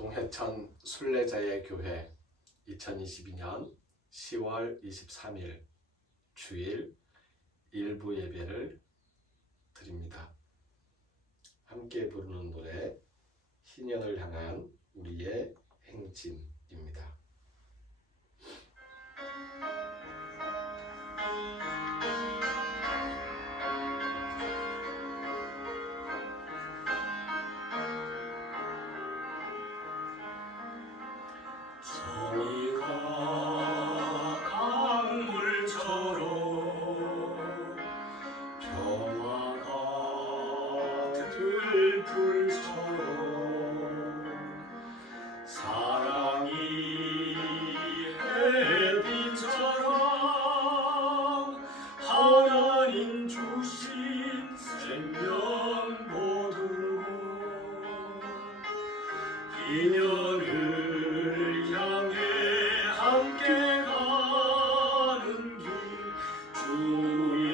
동해천 순례자의 교회 2022년 10월 23일 주일 일부 예배를 드립니다. 함께 부르는 노래 희년을 향한 우리의 행진입니다. 저희가 강물처럼 평화가 들풀처럼 사랑이 햇빛처럼 하나님 주신 생명 모두 인연을 향해 함께 가는 길 주의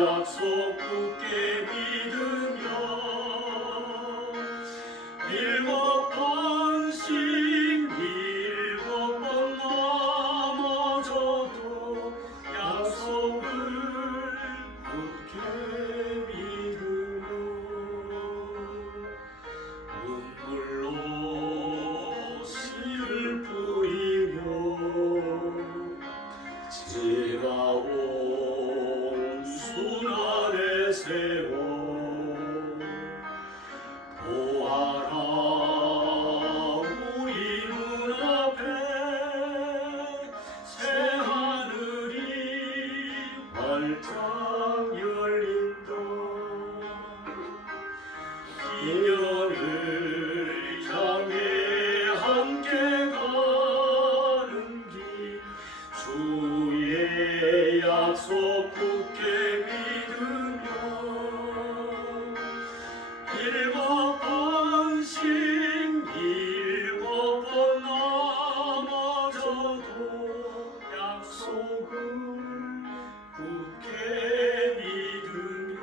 약속 굳게 믿으며 일곱 번씩 일곱 번 넘어져도 약속을 굳게 믿으며 눈물로 씨를 뿌리며 지나온 순환의 세월 보아라 우리 눈앞에 새하늘이 활짝 열린다. 인연을 향해 함께 가는 길 주의 약속 굳게 믿으며 일곱 번씩 일곱 번 넘어져도 약속을 굳게 믿으며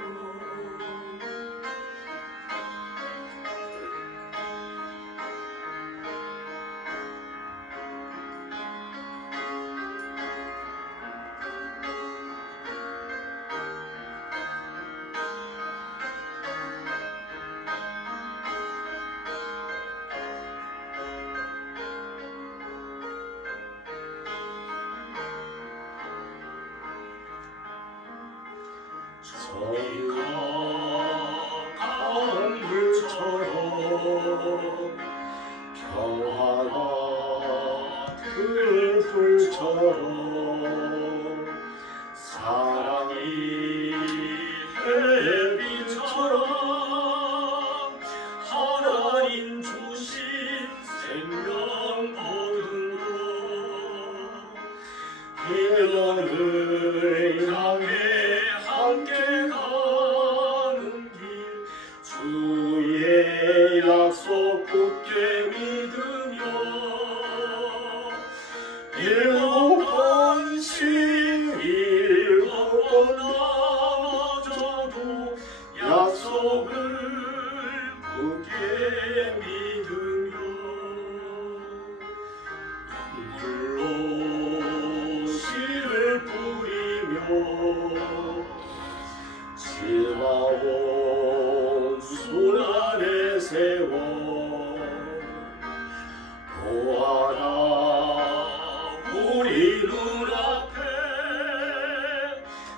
저희가 강물처럼 평화가 들풀처럼 사랑이 햇빛처럼 하나님 주신 생명 모든 것 인연을 향해 함께 가는 길 주의 약속 굳게 믿으며 일곱 번씩 일곱 번 넘어져도 약속을 굳게 믿으며 눈물로 씨를 뿌리며 지나온 순환의 세월 보아라 우리 눈앞에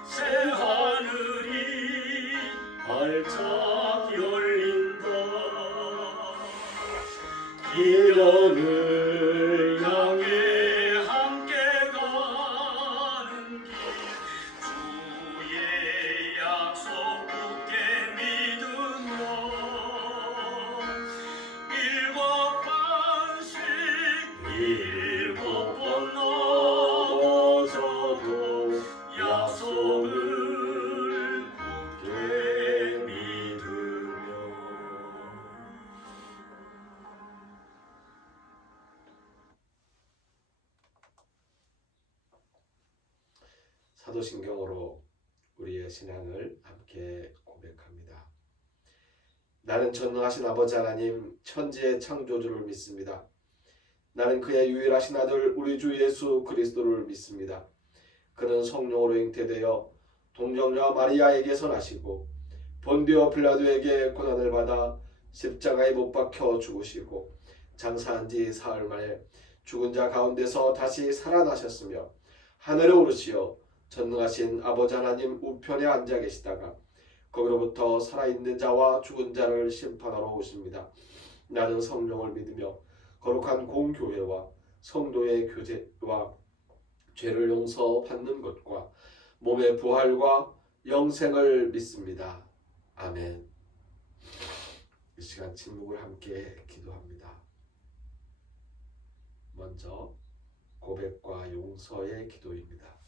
새하늘이 활짝 열린다. 인연을 향해 함께 가는 길 주의 약속 굳게 믿으며 일곱 번씩 일곱 번 넘어져도 약속을 굳게 믿으며 사도신경으로 우리의 신앙을 함께 고백합니다. 나는 전능하신 아버지 하나님 천지의 창조주를 믿습니다. 나는 그의 유일하신 아들 우리 주 예수 그리스도를 믿습니다. 그는 성령으로 잉태되어 동정녀 마리아에게서 나시고 본디오 빌라도에게 고난을 받아 십자가에 못 박혀 죽으시고 장사한 지 사흘 만에 죽은 자 가운데서 다시 살아나셨으며 하늘에 오르시어 전능하신 아버지 하나님 우편에 앉아 계시다가 거기로부터 살아있는 자와 죽은 자를 심판하러 오십니다. 나는 성령을 믿으며 거룩한 공교회와 성도의 교제와 죄를 용서받는 것과 몸의 부활과 영생을 믿습니다. 아멘. 이 시간 침묵을 함께 기도합니다. 먼저 고백과 용서의 기도입니다.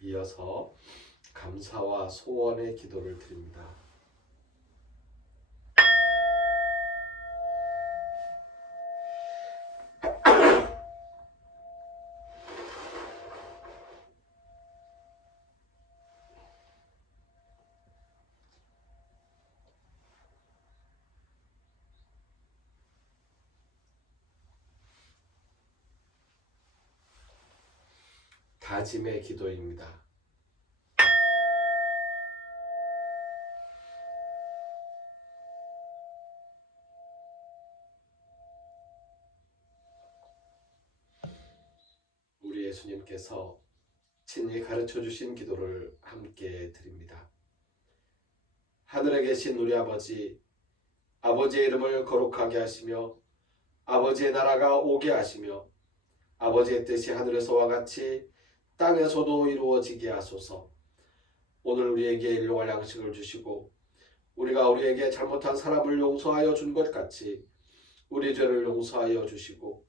이어서 감사와 소원의 기도를 드립니다. 다짐의 기도입니다. 우리 예수님께서 친히 가르쳐 주신 기도를 함께 드립니다. 하늘에 계신 우리 아버지, 아버지의 이름을 거룩하게 하시며 아버지의 나라가 오게 하시며 아버지의 뜻이 하늘에서와 같이 땅에서도 이루어지게 하소서. 오늘 우리에게 일용할 양식을 주시고 우리가 우리에게 잘못한 사람을 용서하여 준 것 같이 우리 죄를 용서하여 주시고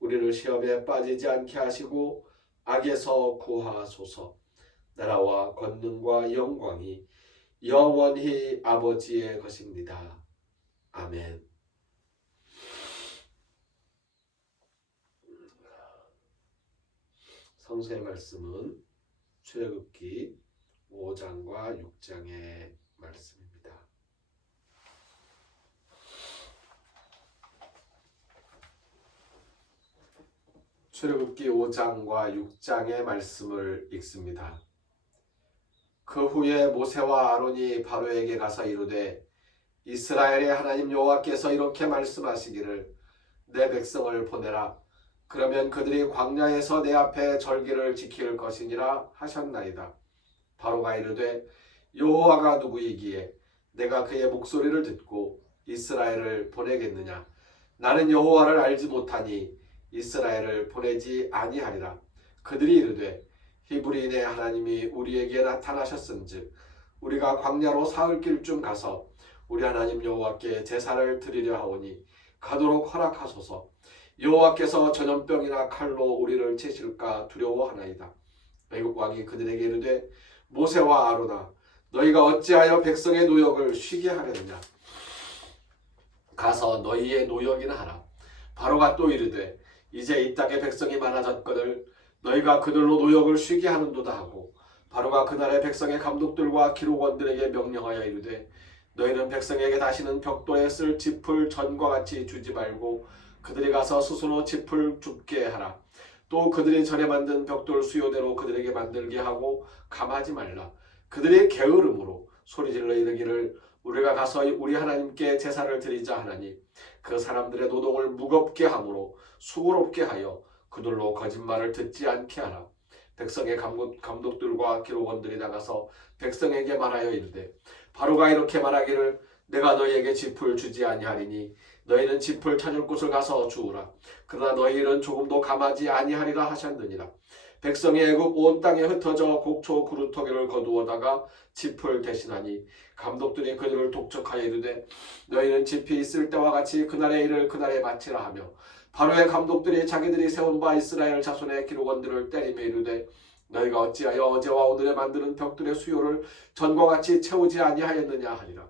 우리를 시험에 빠지지 않게 하시고 악에서 구하소서. 나라와 권능과 영광이 영원히 아버지의 것입니다. 아멘. 성서의 말씀은 출애굽기 5장과 6장의 말씀입니다. 출애굽기 5장과 6장의 말씀을 읽습니다. 그 후에 모세와 아론이 바로에게 가서 이르되 이스라엘의 하나님 여호와께서 이렇게 말씀하시기를 내 백성을 보내라. 그러면 그들이 광야에서 내 앞에 절기를 지킬 것이니라 하셨나이다. 바로가 이르되 여호와가 누구이기에 내가 그의 목소리를 듣고 이스라엘을 보내겠느냐. 나는 여호와를 알지 못하니 이스라엘을 보내지 아니하리라. 그들이 이르되 히브리인의 하나님이 우리에게 나타나셨은즉 우리가 광야로 사흘 길쯤 가서 우리 하나님 여호와께 제사를 드리려 하오니 가도록 허락하소서. 여호와께서 전염병이나 칼로 우리를 치실까 두려워하나이다. 애굽 왕이 그들에게 이르되 모세와 아론아 너희가 어찌하여 백성의 노역을 쉬게 하려느냐. 가서 너희의 노역이나 하라. 바로가 또 이르되 이제 이 땅에 백성이 많아졌거늘 너희가 그들로 노역을 쉬게 하는도다 하고 바로가 그날의 백성의 감독들과 기록원들에게 명령하여 이르되 너희는 백성에게 다시는 벽돌에 쓸 짚을 전과 같이 주지 말고 그들이 가서 스스로 짚을 줍게 하라. 또 그들이 전에 만든 벽돌 수요대로 그들에게 만들게 하고 감하지 말라. 그들이 게으름으로 소리질러 이르기를 우리가 가서 우리 하나님께 제사를 드리자 하나니 그 사람들의 노동을 무겁게 함으로 수고롭게 하여 그들로 거짓말을 듣지 않게 하라. 백성의 감독들과 기록원들이 나가서 백성에게 말하여 이르되 바로가 이렇게 말하기를 내가 너희에게 짚을 주지 아니하리니 너희는 짚을 찾을 곳을 가서 주우라. 그러나 너희 일은 조금도 감하지 아니하리라 하셨느니라. 백성이 애굽 온 땅에 흩어져 곡초 그루터기를 거두어다가 짚을 대신하니 감독들이 그들을 독촉하여 이르되 너희는 짚이 있을 때와 같이 그날의 일을 그날에 마치라 하며 바로의 감독들이 자기들이 세운 바 이스라엘 자손의 기록원들을 때리며 이르되 너희가 어찌하여 어제와 오늘에 만드는 벽들의 수요를 전과 같이 채우지 아니하였느냐 하리라.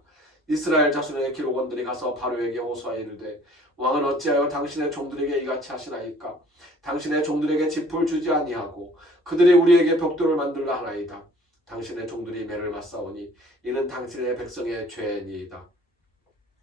이스라엘 자손의 기록원들이 가서 바로에게 호소하여 이르되 왕은 어찌하여 당신의 종들에게 이같이 하시나이까? 당신의 종들에게 짚을 주지 아니하고 그들이 우리에게 벽돌을 만들라 하나이다. 당신의 종들이 매를 맞사오니 이는 당신의 백성의 죄니이다.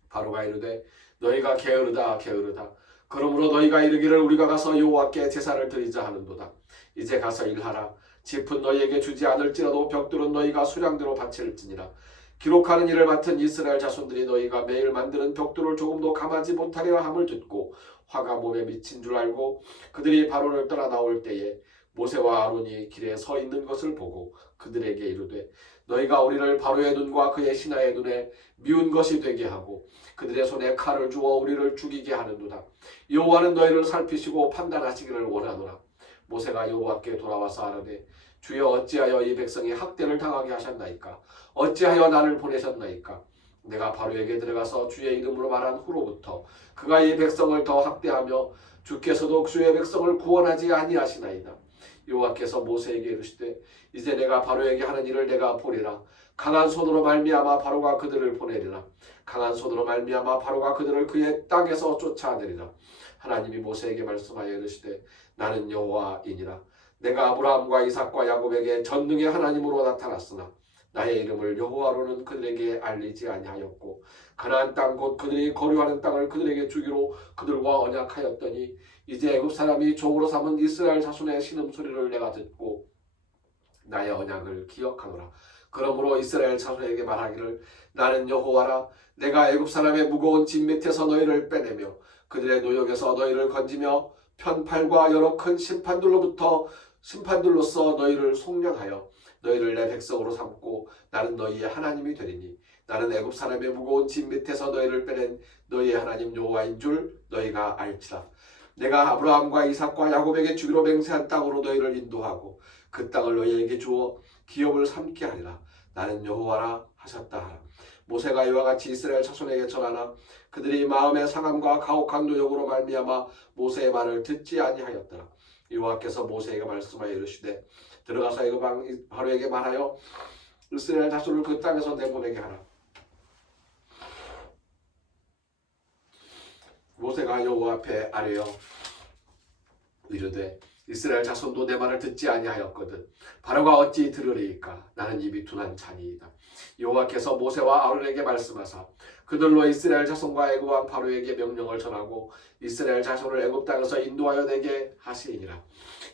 바로가 이르되 너희가 게으르다 게으르다. 그러므로 너희가 이르기를 우리가 가서 여호와께 제사를 드리자 하는도다. 이제 가서 일하라. 짚은 너희에게 주지 않을지라도 벽돌은 너희가 수량대로 바칠지니라. 기록하는 일을 맡은 이스라엘 자손들이 너희가 매일 만드는 벽돌을 조금도 감하지 못하리라 함을 듣고 화가 몸에 미친 줄 알고 그들이 바로를 떠나 나올 때에 모세와 아론이 길에 서 있는 것을 보고 그들에게 이르되 너희가 우리를 바로의 눈과 그의 신하의 눈에 미운 것이 되게 하고 그들의 손에 칼을 주어 우리를 죽이게 하는도다. 여호와는 너희를 살피시고 판단하시기를 원하노라. 모세가 여호와께 돌아와서 아뢰되 주여 어찌하여 이 백성이 학대를 당하게 하셨나이까? 어찌하여 나를 보내셨나이까? 내가 바로에게 들어가서 주의 이름으로 말한 후로부터 그가 이 백성을 더 학대하며 주께서도 주의 백성을 구원하지 아니하시나이다. 여호와께서 모세에게 이르시되 이제 내가 바로에게 하는 일을 내가 보리라. 강한 손으로 말미암아 바로가 그들을 보내리라. 강한 손으로 말미암아 바로가 그들을 그의 땅에서 쫓아내리라. 하나님이 모세에게 말씀하여 이르시되 나는 여호와이니라. 내가 아브라함과 이삭과 야곱에게 전능의 하나님으로 나타났으나 나의 이름을 여호와로는 그들에게 알리지 아니하였고 가나안 땅 곧 그들이 거류하는 땅을 그들에게 주기로 그들과 언약하였더니 이제 애굽 사람이 종으로 삼은 이스라엘 자손의 신음소리를 내가 듣고 나의 언약을 기억하노라. 그러므로 이스라엘 자손에게 말하기를 나는 여호와라. 내가 애굽 사람의 무거운 짐 밑에서 너희를 빼내며 그들의 노역에서 너희를 건지며 편팔과 여러 큰 심판들로서 너희를 속량하여 너희를 내 백성으로 삼고 나는 너희의 하나님이 되리니 나는 애굽 사람의 무거운 짐 밑에서 너희를 빼낸 너희의 하나님 여호와인 줄 너희가 알지라. 내가 아브라함과 이삭과 야곱에게 주기로 맹세한 땅으로 너희를 인도하고 그 땅을 너희에게 주어 기업을 삼게 하리라. 나는 여호와라 하셨다 하라. 모세가 이와 같이 이스라엘 자손에게 전하나 그들이 마음의 상함과 가혹한 노역으로 말미암아 모세의 말을 듣지 아니하였더라. 여호와께서 모세에게 말씀하여 이르시되 들어가서 애굽 왕 바로에게 말하여 이스라엘 자손을 그 땅에서 내보내게 하라. 모세가 여호와 앞에 아뢰어 이르되 이스라엘 자손도 내 말을 듣지 아니하였거든 바로가 어찌 들으리이까? 나는 입이 둔한 자니이다. 여호와께서 모세와 아론에게 말씀하사 그들로 이스라엘 자손과 애굽 왕 바로에게 명령을 전하고 이스라엘 자손을 애굽 땅에서 인도하여 내게 하시니라.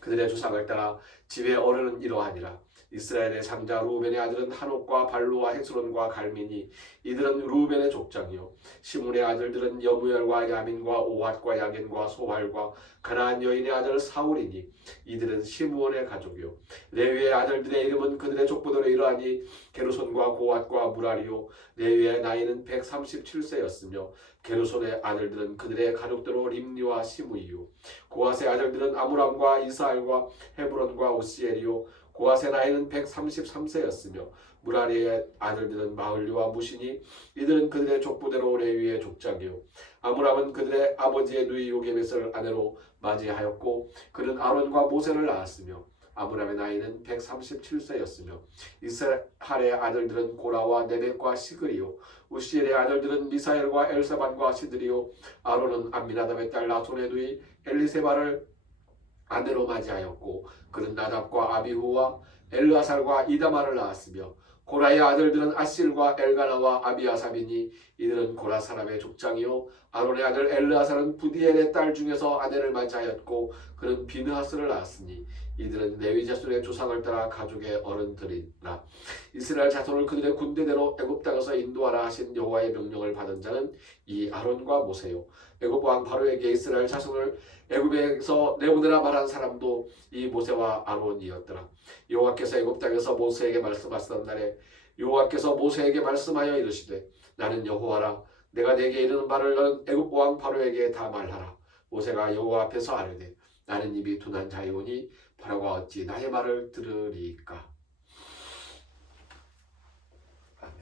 그들의 조상을 따라 집의 어른은 이러하니라. 이스라엘의 장자 루벤의 아들은 한옥과 발루와 헤스론과 갈미니 이들은 루벤의 족장이요 시므의 아들들은 여무엘과 야민과 오핫과 야겐과 소할과 가나안 여인의 아들 사울이니 이들은 시므온의 가족이요 레위의 아들들의 이름은 그들의 족보대로 이러하니 게르손과 고핫과 무라리요 레위의 나이는 137세였으며 게르손의 아들들은 그들의 가족대로 림니와 시므이요 고핫의 아들들은 아므람과 이스하엘과 헤브론과 오시엘이요 고핫의 나이는 133세였으며 무라리의 아들들은 마흘리와 무시니 이들은 그들의 족보대로 레위의 족장이요 아므람은 그들의 아버지의 누이 요게벳을 아내로 맞이하였고 그는 아론과 모세를 낳았으며 아므람의 나이는 137세였으며 이스라엘의 아들들은 고라와 네벡과 시그리요 우시엘의 아들들은 미사엘과 엘사반과 시드리요 아론은 암미나답의 딸 나손의 누이 엘리세바를 아내로 맞이하였고 그는 나답과 아비후와 엘르아살과 이다마를 낳았으며 고라의 아들들은 아실과 엘가나와 아비아삽이니 이들은 고라 사람의 족장이요 아론의 아들 엘르아살은 부디엘의 딸 중에서 아내를 맞이하였고 그는 비느하스를 낳았으니 이들은 레위 자손의 조상을 따라 가족의 어른들이라. 이스라엘 자손을 그들의 군대대로 애굽 땅에서 인도하라 하신 여호와의 명령을 받은 자는 이 아론과 모세요 애굽 왕 바로에게 이스라엘 자손을 애굽에서 내보내라 말한 사람도 이 모세와 아론이었더라. 여호와께서 애굽 땅에서 모세에게 말씀하시던 날에 여호와께서 모세에게 말씀하여 이르시되 나는 여호와라. 내가 내게 이르는 말을 너는 애굽 왕 바로에게 다 말하라. 모세가 여호와 앞에서 아뢰되 나는 입이 둔한 자이오니 바로가 어찌 나의 말을 들으리이까? 아멘.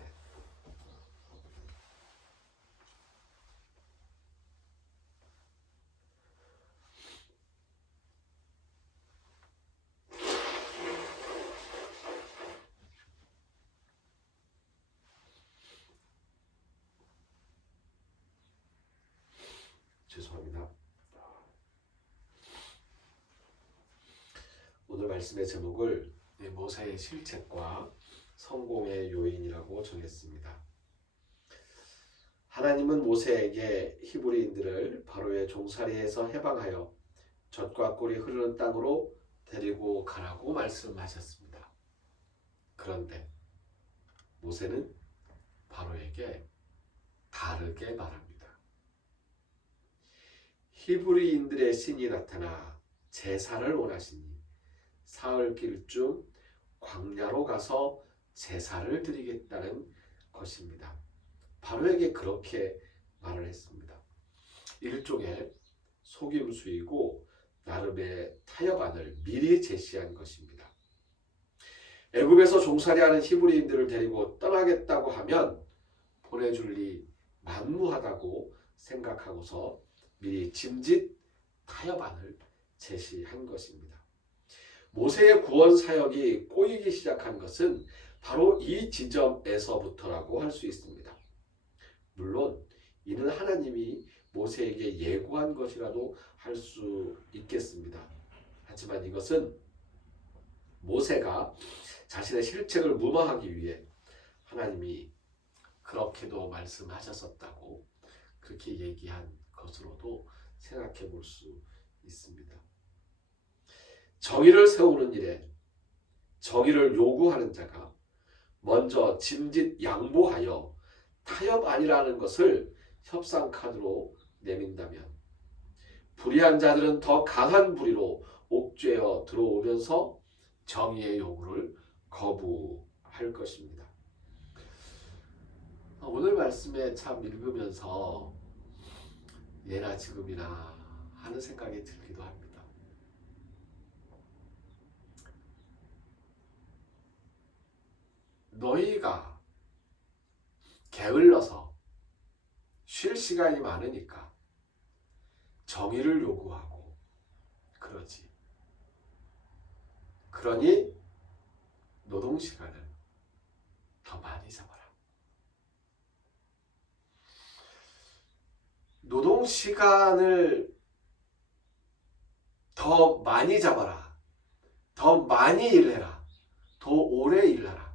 말씀의 제목을 모세의 실책과 성공의 요인이라고 정했습니다. 하나님은 모세에게 히브리인들을 바로의 종살이에서 해방하여 젖과 꿀이 흐르는 땅으로 데리고 가라고 말씀하셨습니다. 그런데 모세는 바로에게 다르게 말합니다. 히브리인들의 신이 나타나 제사를 원하시니 사흘길쯤 광야로 가서 제사를 드리겠다는 것입니다. 바로에게 그렇게 말을 했습니다. 일종의 속임수이고 나름의 타협안을 미리 제시한 것입니다. 애굽에서 종살이하는 히브리인들을 데리고 떠나겠다고 하면 보내줄 리 만무하다고 생각하고서 미리 짐짓 타협안을 제시한 것입니다. 모세의 구원 사역이 꼬이기 시작한 것은 바로 이 지점에서부터라고 할 수 있습니다. 물론 이는 하나님이 모세에게 예고한 것이라도 할 수 있겠습니다. 하지만 이것은 모세가 자신의 실책을 무마하기 위해 하나님이 그렇게도 말씀하셨었다고 그렇게 얘기한 것으로도 생각해 볼 수 있습니다. 정의를 세우는 일에 정의를 요구하는 자가 먼저 짐짓 양보하여 타협안이라는 것을 협상 카드로 내민다면 불의한 자들은 더 강한 불의로 옥죄어 들어오면서 정의의 요구를 거부할 것입니다. 오늘 말씀에 참 읽으면서 예나 지금이나 하는 생각이 들기도 합니다. 너희가 게을러서 쉴 시간이 많으니까 정의를 요구하고 그러지. 그러니 노동 시간을 더 많이 잡아라. 노동 시간을 더 많이 잡아라. 더 많이 일해라. 더 오래 일하라.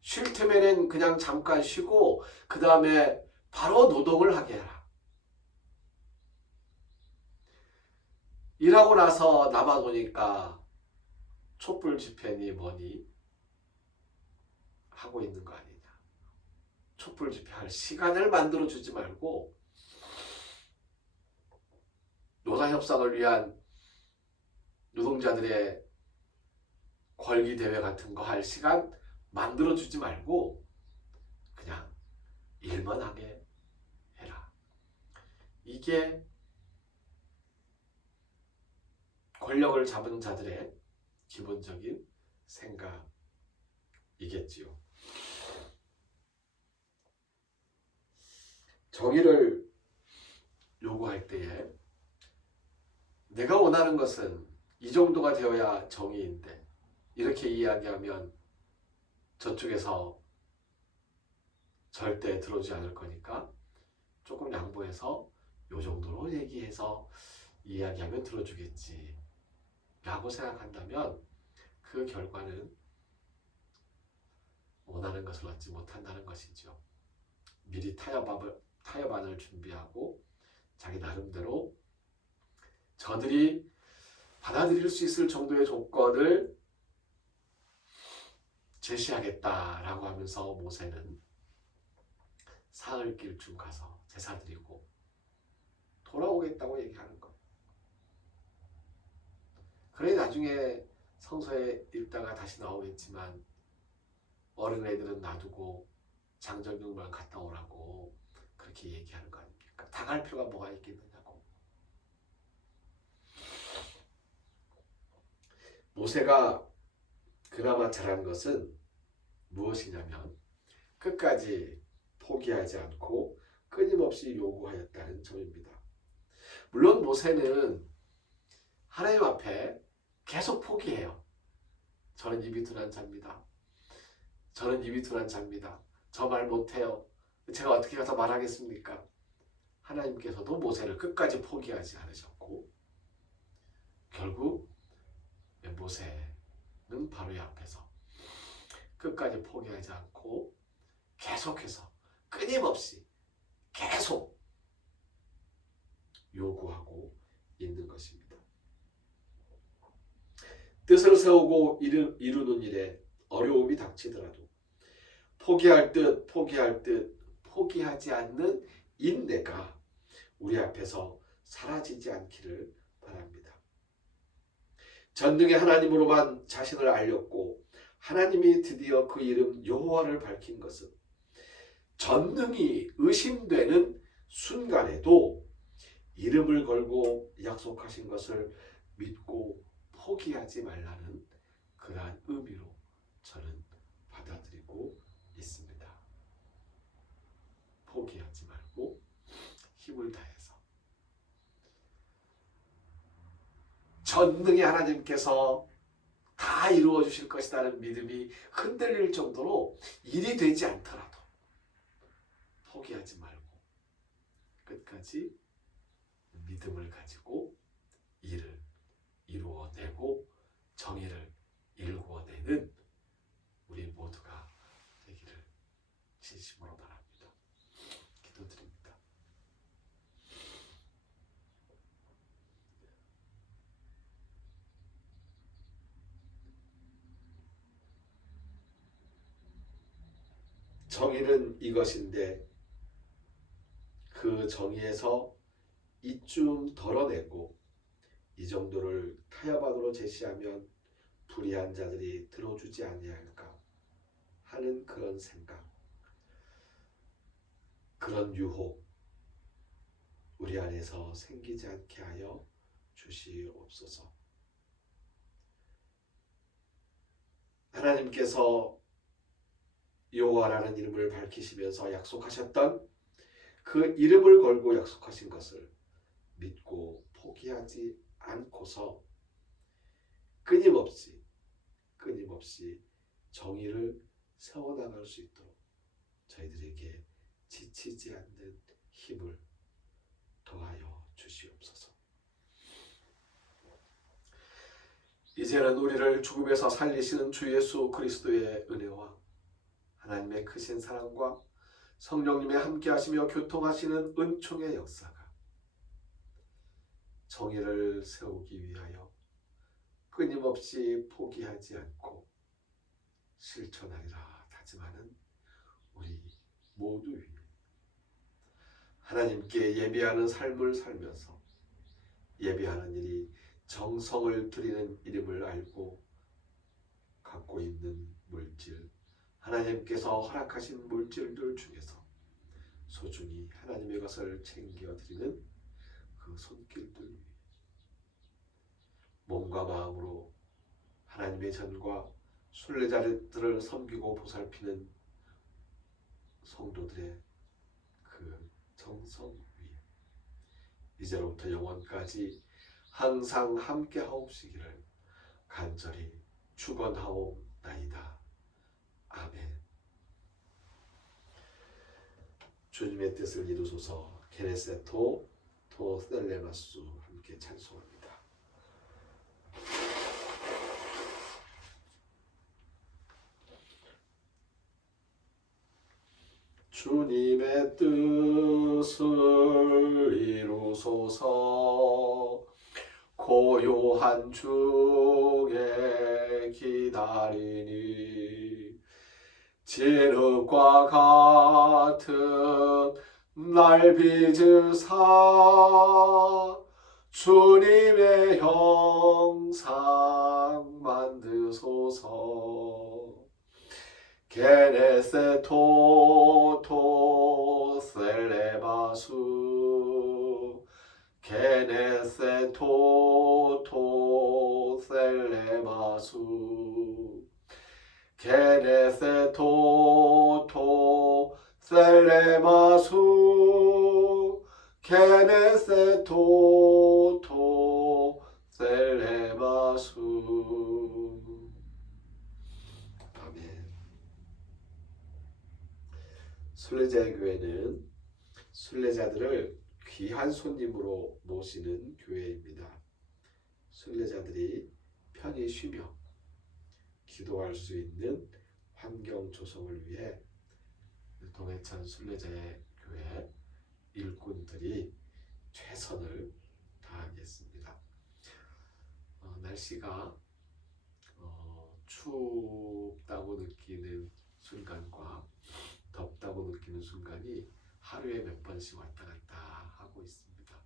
쉴 틈에는 그냥 잠깐 쉬고 그 다음에 바로 노동을 하게 해라. 일하고 나서 남아도니까 촛불 집회니 뭐니 하고 있는 거 아니냐. 촛불 집회할 시간을 만들어 주지 말고 노사협상을 위한 노동자들의 걸기 대회 같은 거 할 시간 만들어 주지 말고 그냥 일만 하게 해라. 이게 권력을 잡은 자들의 기본적인 생각이겠지요. 정의를 요구할 때에 내가 원하는 것은 이 정도가 되어야 정의인데 이렇게 이야기하면 저쪽에서 절대 들어오지 않을 거니까 조금 양보해서 요 정도로 얘기해서 이야기하면 들어주겠지 라고 생각한다면 그 결과는 원하는 것을 얻지 못한다는 것이죠. 미리 타협안을 준비하고 자기 나름대로 저들이 받아들일 수 있을 정도의 조건을 제시하겠다라고 하면서 모세는 사흘길쯤 가서 제사 드리고 돌아오겠다고 얘기하는 것. 그래 나중에 성서에 읽다가 다시 나오겠지만 어린애들은 놔두고 장정육만 갔다 오라고 그렇게 얘기하는 거 아닙니까? 당할 필요가 뭐가 있겠느냐고. 모세가 그나마 잘한 것은 무엇이냐면 끝까지 포기하지 않고 끊임없이 요구하였다는 점입니다. 물론 모세는 하나님 앞에 계속 포기해요. 저는 입이 둔한 자입니다. 저는 입이 둔한 자입니다. 저 말 못해요. 제가 어떻게 가서 말하겠습니까? 하나님께서도 모세를 끝까지 포기하지 않으셨고 결국 모세는 바로의 앞에서 끝까지 포기하지 않고 계속해서 끊임없이 계속 요구하고 있는 것입니다. 뜻을 세우고 이루는 일에 어려움이 닥치더라도 포기할 듯 포기하지 않는 인내가 우리 앞에서 사라지지 않기를 바랍니다. 전능의 하나님으로만 자신을 알렸고 하나님이 드디어 그 이름 여호와를 밝힌 것은 전능이 의심되는 순간에도 이름을 걸고 약속하신 것을 믿고 포기하지 말라는 그러한 의미로 저는 받아들이고 있습니다. 포기하지 말고 힘을 다해서 전능의 하나님께서 다 이루어 주실 것이라는 믿음이 흔들릴 정도로 일이 되지 않더라도 포기하지 말고 끝까지 믿음을 가지고 일을 이루어내고 정의를 일구어내는 우리 모두가 되기를 진심으로 바랍니다. 기도드립니다. 정의는 이것인데 그 정의에서 이쯤 덜어내고 이 정도를 타협안으로 제시하면 불의한 자들이 들어주지 아니할까 하는 그런 생각, 그런 유혹 우리 안에서 생기지 않게 하여 주시옵소서. 하나님께서 여호와라는 이름을 밝히시면서 약속하셨던 그 이름을 걸고 약속하신 것을 믿고 포기하지 않고서 끊임없이 정의를 세워나갈 수 있도록 저희들에게 지치지 않는 힘을 더하여 주시옵소서. 이제는 우리를 죽음에서 살리시는 주 예수 그리스도의 은혜와 하나님의 크신 사랑과 성령님의 함께하시며 교통하시는 은총의 역사가 정의를 세우기 위하여 끊임없이 포기하지 않고 실천하리라 다짐하는 우리 모두 위에 하나님께 예배하는 삶을 살면서 예배하는 일이 정성을 들이는 이름을 알고 갖고 있는 물질, 하나님께서 허락하신 물질들 중에서 소중히 하나님의 것을 챙겨드리는 그 손길들 위에 몸과 마음으로 하나님의 전과 순례자들을 섬기고 보살피는 성도들의 그 정성 위에 이제로부터 영원까지 항상 함께 하옵시기를 간절히 축원하옵나이다. 아멘. 주님의 뜻을 이루소서. 게네세토 토 셀레마수 함께 찬송합니다. 주님의 뜻을 이루소서. 고요한 중에 기다리니 진흙과 같은 날 빚으사 주님의 형상 만드소서. 게네세토 토 셀레바수 게네세토 토 셀레바수 게네세토 토 셀레마수 게네세토 토 셀레마수. 아멘. 순례자의 교회는 순례자들을 귀한 손님으로 모시는 교회입니다. 순례자들이 편히 쉬며 기도할 수 있는 환경 조성을 위해 동해천 순례자의 교회 일꾼들이 최선을 다하겠습니다. 날씨가 춥다고 느끼는 순간과 덥다고 느끼는 순간이 하루에 몇 번씩 왔다 갔다 하고 있습니다.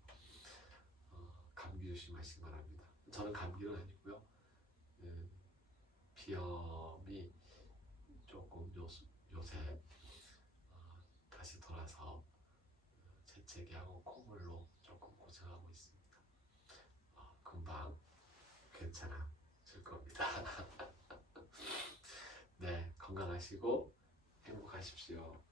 감기 조심하시기 바랍니다. 저는 감기는 아니고요. 비염이 조금 요새 다시 돌아서 재채기하고 콧물로 조금 고생하고 있습니다. 금방 괜찮아질 겁니다. 네, 건강하시고 행복하십시오.